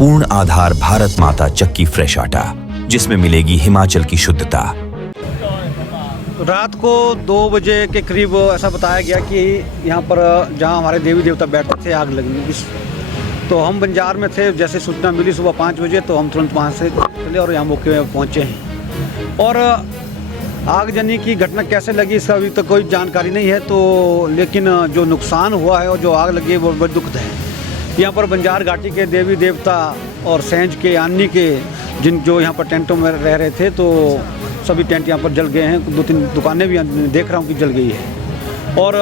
पूर्ण आधार भारत माता चक्की फ्रेश आटा, जिसमें मिलेगी हिमाचल की शुद्धता। रात को 2 बजे के करीब ऐसा बताया गया कि यहाँ पर जहाँ हमारे देवी देवता बैठते थे आग लगने की। तो हम बंजार में थे, जैसे सूचना मिली सुबह 5 बजे तो हम तुरंत वहाँ से चले और यहाँ मौके में पहुँचे हैं। और आगजनी की घटना कैसे लगी इसका अभी तक कोई जानकारी नहीं है, तो लेकिन जो नुकसान हुआ है और जो आग लगी है वो बड़ी दुखद है। यहाँ पर बंजार घाटी के देवी देवता और सेंज के आनी के जो यहाँ पर टेंटों में रह रहे थे, तो सभी टेंट यहाँ पर जल गए हैं। 2-3 दुकानें भी देख रहा हूँ कि जल गई है। और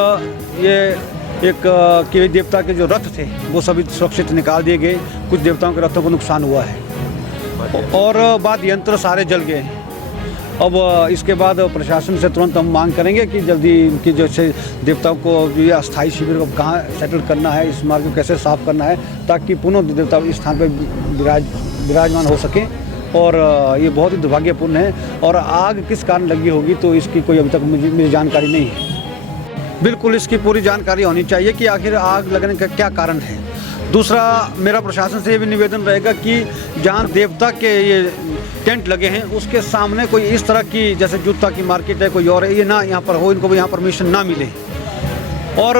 ये एक के देवता के जो रथ थे वो सभी सुरक्षित निकाल दिए गए। कुछ देवताओं के रथों को नुकसान हुआ है और वाद्य यंत्र सारे जल गए। अब इसके बाद प्रशासन से तुरंत हम मांग करेंगे कि जल्दी इनकी जैसे देवताओं को ये अस्थायी शिविर को कहाँ सेटल करना है, इस मार्ग को कैसे साफ करना है, ताकि पुनः देवता इस स्थान पर विराजमान हो सकें। और ये बहुत ही दुर्भाग्यपूर्ण है। और आग किस कारण लगी होगी तो इसकी कोई अभी तक मुझे जानकारी नहीं है। बिल्कुल इसकी पूरी जानकारी होनी चाहिए कि आखिर आग लगने का क्या कारण है। दूसरा, मेरा प्रशासन से ये भी निवेदन रहेगा कि जहाँ देवता के ये टेंट लगे हैं उसके सामने कोई इस तरह की जैसे जूता की मार्केट है, कोई और है, ये ना यहाँ पर हो, इनको भी यहाँ परमिशन ना मिले। और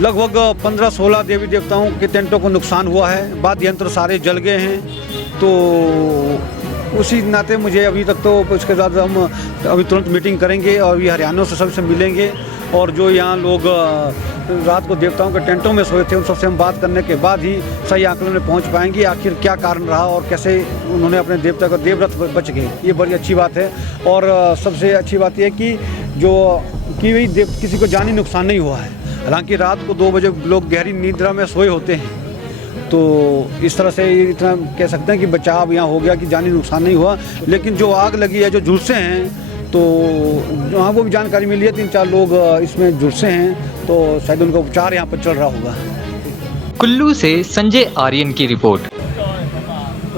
लगभग 15-16 देवी देवताओं के टेंटों को नुकसान हुआ है, वाद्य यंत्र सारे जल गए हैं। तो उसी नाते मुझे अभी तक तो उसके बाद हम अभी तुरंत मीटिंग करेंगे और ये हरियाणा से सबसे मिलेंगे। और जो यहाँ लोग रात को देवताओं के टेंटों में सोए थे उन सबसे हम बात करने के बाद ही सही आकलन में पहुँच पाएंगे आखिर क्या कारण रहा और कैसे उन्होंने अपने देवता का देवव्रत बच गए। ये बड़ी अच्छी बात है। और सबसे अच्छी बात यह कि किसी को जानी नुकसान नहीं हुआ है। हालांकि रात को 2 बजे लोग गहरी निद्रा में सोए होते हैं, तो इस तरह से इतना कह सकते हैं कि बचाव यहाँ हो गया कि जानी नुकसान नहीं हुआ। लेकिन जो आग लगी है, जो झुलसे हैं, तो वहाँ वो भी जानकारी मिली है 3-4 लोग इसमें झुलसे हैं, तो शायद उनका उपचार यहाँ पर चल रहा होगा। कुल्लू से संजय आर्यन की रिपोर्ट।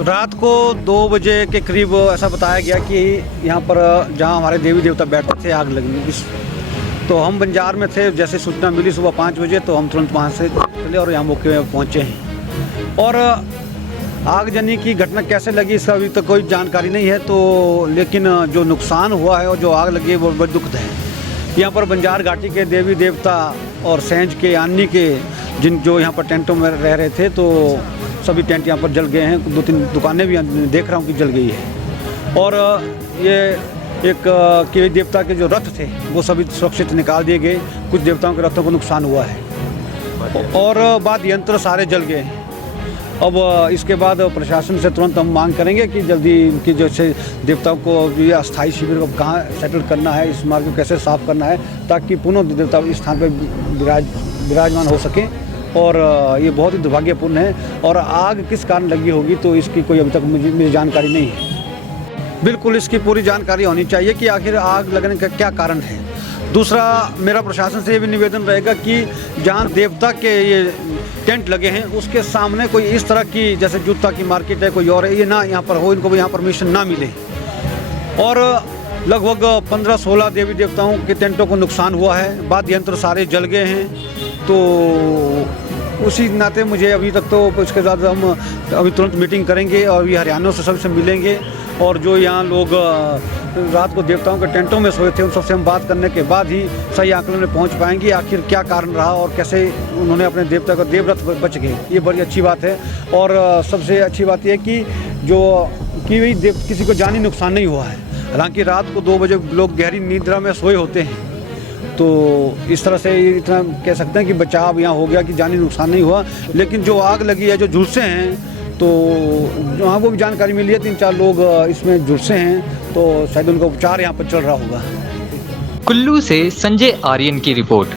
रात को 2 बजे के करीब ऐसा बताया गया कि यहाँ पर जहाँ हमारे देवी देवता बैठते थे आग लगने की। तो हम बंजार में थे, जैसे सूचना मिली सुबह 5 बजे तो हम तुरंत वहाँ से चले और यहाँ मौके में पहुँचे हैं। और आगजनी की घटना कैसे लगी इसका अभी तक कोई जानकारी नहीं है, तो लेकिन जो नुकसान हुआ है और जो आग लगी है वो बड़ी दुखद है। यहाँ पर बंजार घाटी के देवी देवता और सेंज के आनी के जो यहाँ पर टेंटों में रह रहे थे, तो सभी टेंट यहाँ पर जल गए हैं। 2-3 दुकानें भी देख रहा हूँ कि जल गई है। और ये एक के देवता के जो रथ थे वो सभी सुरक्षित निकाल दिए गए। कुछ देवताओं के रथों को नुकसान हुआ है और वाद्य यंत्र सारे जल गए। अब इसके बाद प्रशासन से तुरंत हम मांग करेंगे कि जल्दी इनकी जैसे देवताओं को ये अस्थायी शिविर को कहाँ सेटल करना है, इस मार्ग को कैसे साफ करना है, ताकि पुनः देवता इस स्थान पर विराजमान हो सकें। और ये बहुत ही दुर्भाग्यपूर्ण है। और आग किस कारण लगी होगी तो इसकी कोई अभी तक मुझे जानकारी नहीं है। बिल्कुल इसकी पूरी जानकारी होनी चाहिए कि आखिर आग लगने का क्या कारण है। दूसरा, मेरा प्रशासन से ये भी निवेदन रहेगा कि जहाँ देवता के ये टेंट लगे हैं उसके सामने कोई इस तरह की जैसे जूता की मार्केट है, कोई और है, ये ना यहाँ पर हो, इनको भी यहाँ परमिशन ना मिले। और लगभग 15-16 देवी देवताओं के टेंटों को नुकसान हुआ है, वाद्य यंत्र सारे जल गए हैं। तो उसी नाते मुझे अभी तक तो उसके बाद हम अभी तुरंत मीटिंग करेंगे और ये हरियाणा से सबसे मिलेंगे। और जो यहाँ लोग रात को देवताओं के टेंटों में सोए थे उन सबसे हम बात करने के बाद ही सही आकलन में पहुँच पाएंगे आखिर क्या कारण रहा और कैसे उन्होंने अपने देवता का देवव्रत बच गए। ये बड़ी अच्छी बात है। और सबसे अच्छी बात यह कि किसी को जानी नुकसान नहीं हुआ है। हालांकि रात को 2 बजे लोग गहरी निद्रा में सोए होते हैं, तो इस तरह से इतना कह सकते हैं कि बचाव यहाँ हो गया कि जानी नुकसान नहीं हुआ। लेकिन जो आग लगी है, जो झुलसे हैं, तो वहाँ वो भी जानकारी मिली है 3-4 लोग इसमें झुलसे हैं, तो शायद उनका उपचार यहाँ पर चल रहा होगा। कुल्लू से संजय आर्यन की रिपोर्ट।